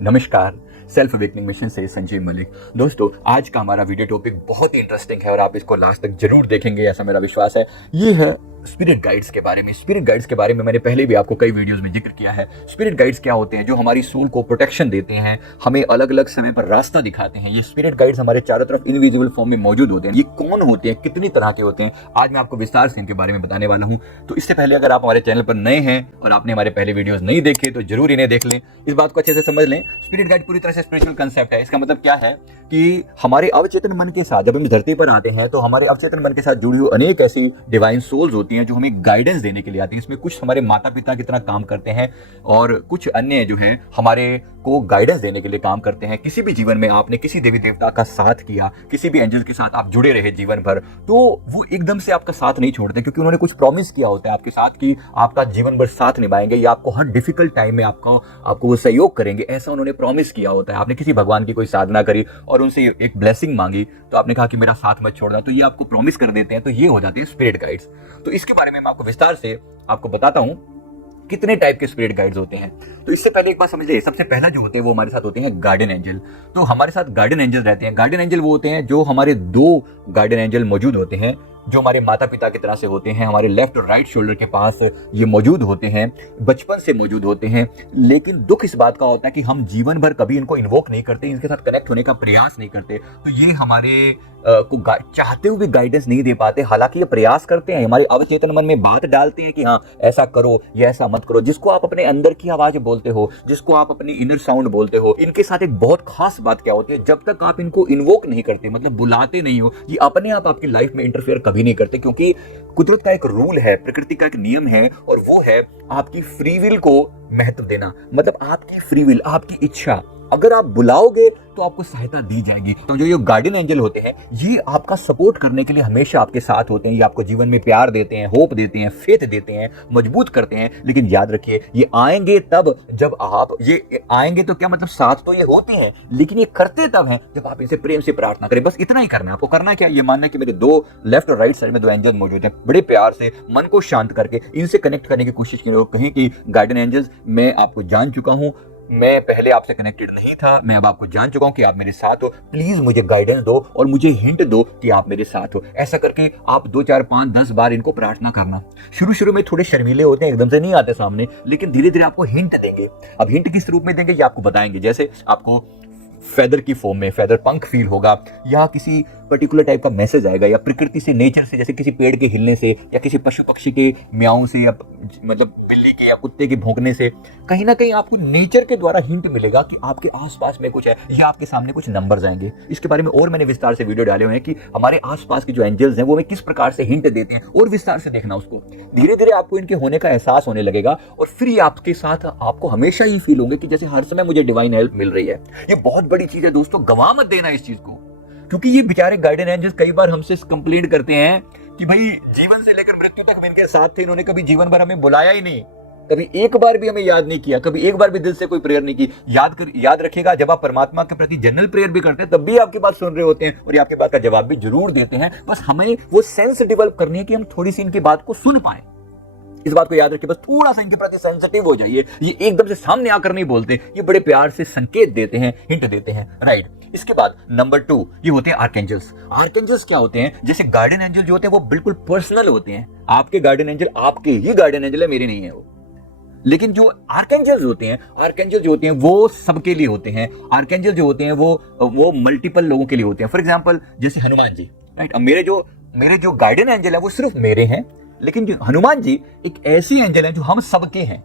नमस्कार। Self awakening mission से संजीव मलिक। दोस्तों, आज का हमारा वीडियो टॉपिक बहुत ही इंटरेस्टिंग है और आप इसको लास्ट तक जरूर देखेंगे, ऐसा मेरा विश्वास है। ये है स्पिरिट गाइड्स के बारे में। स्पिरिट गाइड्स के बारे में मैंने पहले भी आपको कई वीडियोस में जिक्र किया है। स्पिरिट गाइड्स क्या होते हैं? जो हमारी सोल को प्रोटेक्शन देते हैं, हमें अलग अलग समय पर रास्ता दिखाते हैं। ये स्पिरिट गाइड्स हमारे चारों तरफ इनविजिबल फॉर्म में मौजूद होते हैं। ये कौन होते हैं, कितनी तरह के होते हैं, आज मैं आपको विस्तार से इनके बारे में बताने वाला हूँ। तो इससे पहले अगर आप हमारे चैनल पर नए हैं और आपने हमारे पहले वीडियोस नहीं देखे तो जरूर इन्हें देख लें। इस बात को अच्छे से समझ लें। स्पिरिट गाइड पूरी तरह से स्पिरिचुअल कंसेप्ट है। इसका मतलब क्या है कि हमारे अवचेतन मन के साथ जब हम धरती पर आते हैं तो हमारे अवचेतन मन के साथ जुड़ी हुई अनेक ऐसी डिवाइन सोल्स होती हैं जो हमें गाइडेंस देने के लिए आती हैं। इसमें कुछ हमारे माता पिता की तरह काम करते हैं और कुछ अन्य जो हैं हमारे को गाइडेंस देने के लिए काम करते हैं। किसी भी जीवन में आपने किसी देवी देवता का साथ किया, किसी भी एंजल के साथ आप जुड़े रहे जीवन भर, तो वो एकदम से आपका साथ नहीं छोड़ते, क्योंकि उन्होंने कुछ प्रॉमिस किया होता है आपके साथ कि आपका जीवन भर साथ निभाएंगे या आपको हर डिफिकल्ट टाइम में आपको वो सहयोग करेंगे। ऐसा उन्होंने प्रॉमिस किया होता है। आपने किसी भगवान की कोई साधना करी और उनसे एक ब्लेसिंग मांगी तो आपने कहा कि मेरा साथ मत छोड़ना, तो ये आपको प्रॉमिस कर देते हैं। तो ये हो जाते हैं स्पिरिट गाइड्स। तो इसके बारे में मैं आपको विस्तार से आपको बताता हूं कितने टाइप के स्पिरिट गाइड्स होते हैं। तो इससे पहले एक बात समझ लीजिए, सबसे पहला जो होते हैं वो हमारे साथ होते हैं गार्डियन एंजल। तो हमारे साथ गार्डियन एंजल रहते हैं। गार्डियन एंजल वो होते हैं जो हमारे दो गार्डियन एंजल मौजूद होते हैं जो हमारे माता पिता की तरह से होते हैं। हमारे लेफ्ट और राइट शोल्डर के पास ये मौजूद होते हैं, बचपन से मौजूद होते हैं। लेकिन दुख इस बात का होता है कि हम जीवन भर कभी इनको इन्वोक नहीं करते, इनके साथ कनेक्ट होने का प्रयास नहीं करते। तो ये हमारे को चाहते हुए भी गाइडेंस नहीं दे पाते। हालांकि ये प्रयास करते हैं, हमारे अवचेतन मन में बात डालते हैं कि हाँ ऐसा करो या ऐसा मत करो, जिसको आप अपने अंदर की आवाज बोलते हो, जिसको आप अपनी इनर साउंड बोलते हो। इनके साथ एक बहुत खास बात क्या होती है, जब तक आप इनको इन्वोक नहीं करते, मतलब बुलाते नहीं हो, ये अपने आप आपकी लाइफ में इंटरफेयर कभी नहीं करते। क्योंकि कुदरत का एक रूल है, प्रकृति का एक नियम है, और वो है आपकी फ्री विल को महत्व देना। मतलब आपकी फ्री विल, आपकी इच्छा, अगर आप बुलाओगे तो आपको सहायता दी जाएगी। तो जो ये गार्डियन एंजल होते हैं ये आपका सपोर्ट करने के लिए हमेशा आपके साथ होते हैं। ये आपको जीवन में प्यार देते हैं, होप देते हैं, फेथ देते हैं, मजबूत करते हैं। लेकिन याद रखिए, ये आएंगे तब जब आप ये आएंगे, तो क्या मतलब साथ तो ये होते हैं, लेकिन ये करते तब हैं जब आप इनसे प्रेम से प्रार्थना करें। बस इतना ही करना है आपको। करना क्या, ये मानना है कि मेरे दो लेफ्ट और राइट साइड में दो एंजल मौजूद हैं। बड़े प्यार से मन को शांत करके इनसे कनेक्ट करने की कोशिश करें और कहें कि गार्डियन एंजल्स, मैं आपको जान चुका हूं, मैं पहले आपसे कनेक्टेड नहीं था, मैं अब आपको जान चुका हूं कि आप मेरे साथ हो। प्लीज मुझे गाइडेंस दो और मुझे हिंट दो कि आप मेरे साथ हो। ऐसा करके आप 2, 4, 5, 10 बार इनको प्रार्थना करना। शुरू में थोड़े शर्मीले होते हैं, एकदम से नहीं आते सामने, लेकिन धीरे धीरे आपको हिंट देंगे। अब हिंट किस रूप में देंगे ये आपको बताएंगे। जैसे आपको फेदर की फॉर्म में, फेदर पंख फील होगा, या किसी पर्टिकुलर टाइप का मैसेज आएगा, या प्रकृति से, नेचर से, जैसे किसी पेड़ के हिलने से, या किसी पशु पक्षी के म्याऊं से, या मतलब बिल्ली के या कुत्ते के भौंकने से, कहीं ना कहीं आपको नेचर के द्वारा हिंट मिलेगा कि आपके आसपास में कुछ है, या आपके सामने कुछ नंबर्स आएंगे। इसके बारे में और मैंने विस्तार से वीडियो डाले हुए हैं कि हमारे आसपास के जो एंजल्स हैं वो हमें किस प्रकार से हिंट देते हैं, और विस्तार से देखना उसको। धीरे धीरे आपको इनके होने का एहसास होने लगेगा और फिर ये आपके साथ आपको हमेशा ही फील होंगे कि जैसे हर समय मुझे डिवाइन हेल्प मिल रही है। ये बहुत बड़ी चीज है दोस्तों, गवा मत देना इस चीज को। क्योंकि ये बेचारे गार्डियन एंजल्स कई बार हमसे कंप्लेंट करते हैं कि भाई जीवन से लेकर मृत्यु तक इनके साथ थे, इन्होंने कभी जीवन भर हमें बुलाया ही नहीं, कभी एक बार भी हमें याद नहीं किया, कभी एक बार भी दिल से कोई प्रेयर नहीं की। याद रखिएगा, जब आप परमात्मा के प्रति जनरल प्रेयर भी करते हैं तब भी आपकी बात सुन रहे होते हैं और ये आपकी बात का जवाब भी जरूर देते हैं। बस हमें वो सेंस डेवलप करनी है कि हम थोड़ी सी इनकी बात को सुन पाए। इस बात को याद रखिए, बस थोड़ा सा इनके प्रति सेंसिटिव हो जाइए। ये एकदम से सामने आकर नहीं बोलते, ये बड़े प्यार से संकेत देते हैं, हिंट देते हैं। राइट। इसके बाद नंबर 2 ये होते हैं आर्कएंजल्स। आर्कएंजल्स क्या होते हैं? जैसे गार्डियन एंजल जो होते हैं वो बिल्कुल पर्सनल होते हैं। आपके गार्डियन एंजल आपके ही गार्डियन एंजल है, मेरे नहीं है वो। लेकिन जो आर्कएंजल्स होते हैं, आर्कएंजल जो होते हैं वो सबके लिए होते हैं। आर्कएंजल जो होते हैं वो मल्टीपल लोगों के लिए होते हैं। फॉर एग्जांपल जैसे हनुमान जी। राइट। अब मेरे जो गार्डियन एंजल है वो सिर्फ मेरे हैं, लेकिन जो हनुमान जी एक ऐसी एंजल है जो हम सबके हैं।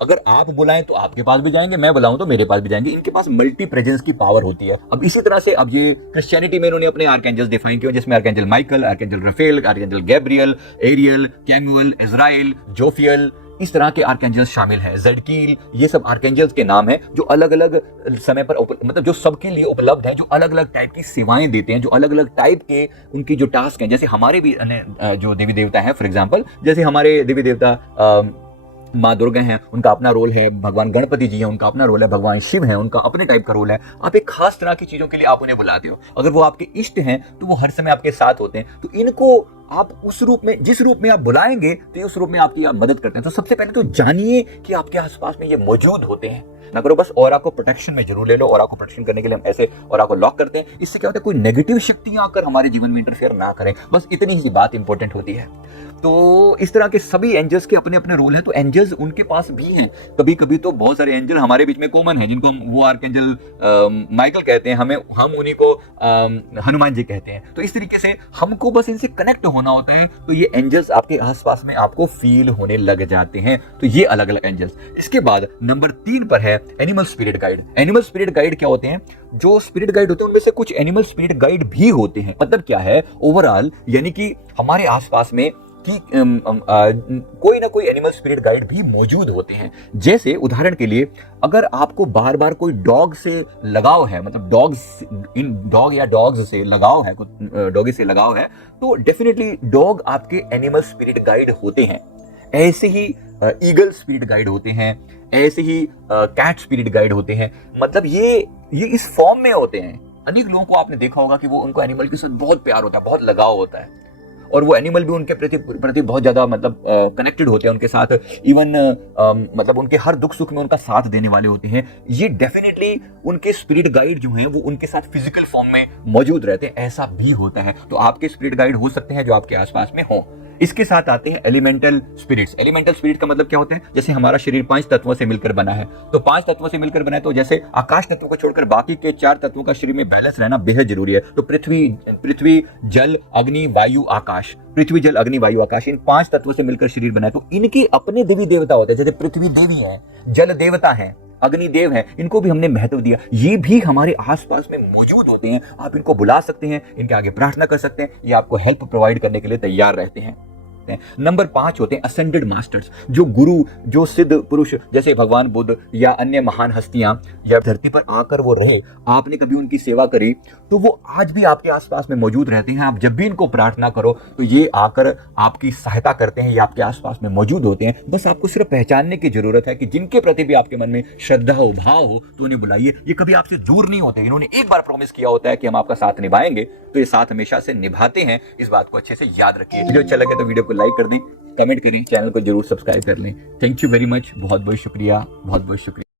अगर आप बुलाएं तो आपके पास भी जाएंगे, मैं बुलाऊं तो मेरे पास भी जाएंगे। इनके पास मल्टी प्रेजेंस की पावर होती है। अब इसी तरह से अब ये क्रिश्चियनिटी में इन्होंने अपने आर्कएंजल्स डिफाइन किए, जिसमें archangel Michael, archangel Raphael, archangel Gabriel, Ariel, Chamuel, Azrael, Jophiel, इस तरह के आर्कएंजल्स शामिल हैं। ज़ेडकील, ये सब आर्कएंजल्स के नाम हैं जो अलग अलग समय पर मतलब जो सबके लिए उपलब्ध हैं, जो अलग अलग टाइप की सेवाएं देते हैं, जो अलग अलग टाइप के उनकी जो टास्क हैं। जैसे हमारे भी जो देवी देवता हैं, फॉर एग्जाम्पल जैसे हमारे देवी देवता माँ दुर्गा हैं, उनका अपना रोल है। भगवान गणपति जी हैं, उनका अपना रोल है। भगवान शिव हैं, उनका अपने टाइप का रोल है। आप एक खास तरह की चीजों के लिए आप उन्हें बुलाते हो। अगर वो आपके इष्ट हैं तो वो हर समय आपके साथ होते हैं। तो इनको आप उस रूप में, जिस रूप में आप बुलाएंगे तो उस रूप में आपकी आप मदद करते हैं। तो सबसे पहले तो जानिए कि आपके आसपास में ये मौजूद होते हैं। ना करो, बस ऑरा को प्रोटेक्शन में जरूर ले लो। ऑरा को प्रोटेक्शन करने के लिए हम ऐसे ऑरा को लॉक करते हैं। इससे क्या होता है, कोई नेगेटिव शक्तियां आकर हमारे जीवन में इंटरफेयर ना करें, बस इतनी ही बात इंपॉर्टेंट होती है। तो इस तरह के सभी एंजल्स के अपने अपने रोल है, तो एंजल्स उनके पास भी हैं। कभी कभी तो बहुत सारे एंजल हमारे बीच में कॉमन है, जिनको हम वो आर्कएंजल माइकल कहते हैं, हम उन्हीं को हनुमान जी कहते हैं। तो इस तरीके से हमको बस इनसे कनेक्ट होना होता है, तो ये एंजल्स आपके आसपास में आपको फील होने लग जाते हैं। तो ये अलग अलग एंजल्स। इसके बाद नंबर 3 पर है animal spirit guide. Animal spirit guide क्या होते हैं? जो स्पिरिट गाइड होते हैं उनमें से कुछ एनिमल स्पिरिट गाइड भी होते हैं। मतलब क्या है, ओवरऑल यानी कि हमारे आसपास में कि कोई ना कोई एनिमल स्पिरिट गाइड भी मौजूद होते हैं। जैसे उदाहरण के लिए, अगर आपको बार बार कोई डॉग से लगाव है, मतलब डॉग या डॉग्स से लगाव है, डॉगी से लगाव है, तो डेफिनेटली डॉग आपके एनिमल स्पिरिट गाइड होते हैं। ऐसे ही ईगल स्पिरिट गाइड होते हैं, ऐसे ही कैट स्पिरिट गाइड होते हैं। मतलब ये इस फॉर्म में होते हैं। अनेक लोगों को आपने देखा होगा कि वो उनको एनिमल के साथ बहुत प्यार होता है, बहुत लगाव होता है, और वो एनिमल भी उनके प्रति बहुत ज्यादा मतलब कनेक्टेड होते हैं उनके साथ। इवन मतलब उनके हर दुख सुख में उनका साथ देने वाले होते हैं। ये डेफिनेटली उनके स्पिरिट गाइड जो हैं वो उनके साथ फिजिकल फॉर्म में मौजूद रहते हैं। ऐसा भी होता है। तो आपके स्पिरिट गाइड हो सकते हैं जो आपके आसपास में हो। इसके साथ आते हैं एलिमेंटल स्पिरिट्स। एलिमेंटल स्पिरिट का मतलब क्या होता है? जैसे हमारा शरीर 5 तत्वों से मिलकर बना है, तो 5 तत्वों से मिलकर बना है, तो जैसे आकाश तत्व को छोड़कर बाकी के 4 तत्वों का शरीर में बैलेंस रहना बेहद जरूरी है। तो पृथ्वी जल अग्नि वायु आकाश, पृथ्वी जल अग्नि वायु आकाश, इन 5 तत्वों से मिलकर शरीर बना है। तो इनके अपने देवी देवता होते हैं। जैसे पृथ्वी देवी है, जल देवता है, अग्नि देव है, इनको भी हमने महत्व दिया। ये भी हमारे आसपास में मौजूद होते हैं। आप इनको बुला सकते हैं, इनके आगे प्रार्थना कर सकते हैं, ये आपको हेल्प प्रोवाइड करने के लिए तैयार रहते हैं। नंबर 5 होते हैं असेंडेड मास्टर्स, जो गुरु, जो सिद्ध पुरुष, जैसे भगवान बुद्ध या अन्य महान हस्तियां या धरती पर आकर वो रहे, आपने कभी उनकी सेवा करी, तो वो आज भी आपके आसपास में मौजूद रहते हैं। आप जब भी इनको प्रार्थना करो तो ये आकर आपकी सहायता करते हैं, ये आपके आसपास में मौजूद होते हैं। बस आपको सिर्फ पहचानने की जरूरत है कि जिनके प्रति भी आपके मन में श्रद्धा हो, भाव हो, तो उन्हें बुलाइए। ये कभी आपसे दूर नहीं होते। इन्होंने एक बार प्रॉमिस किया होता है कि हम आपका साथ निभाएंगे, तो ये साथ हमेशा से निभाते हैं। इस बात को अच्छे से याद रखिए। वीडियो अच्छा लगे तो वीडियो को लाइक कर दें, कमेंट करें, चैनल को जरूर सब्सक्राइब कर लें। Thank you very much. बहुत बहुत शुक्रिया, बहुत बहुत शुक्रिया।